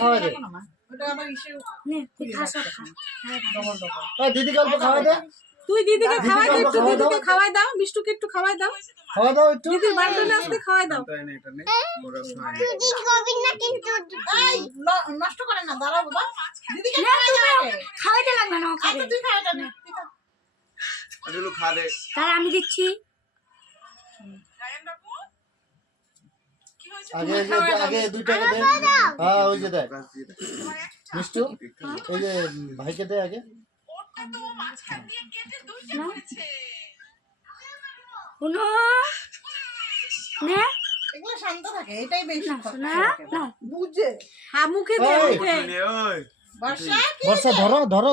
খাওয়া দে ওটা আবার ইসে নে তুই খা সব খা ডবল ডবল। ওই দিদিকে অল্প খাওয়া দে তুই দিদিকে খাওয়াই দাও, একটু খাওয়াই দাও। দিদিকে খাওয়াই দাও, মিষ্টুকে একটু খাওয়াই দাও, খাওয়া দাও একটু দিদির বান্ডলে আসতে খাওয়াই দাও। এই নষ্ট করে না, দাঁড়াও বাবা, দিদিকে খাওয়াই দাও আগে। খাওয়াইতে লাগবে না ও খাবে আচ্ছা তুই খাওয়াই দাও নে, তুই খা। তার আমি দিচ্ছি আগে 2 টাকা দে হ্যাঁ ওই যে দেখ মিষ্টু ওই যে ভাইকে দে আগে শুনো নে এগুলো শান্ত থাকে, এটাই বেশি না না বুঝে। হ্যাঁ মুখে দে, ওই। মুখে। বর্ষা কি বর্ষা ধরো ধরো ধরো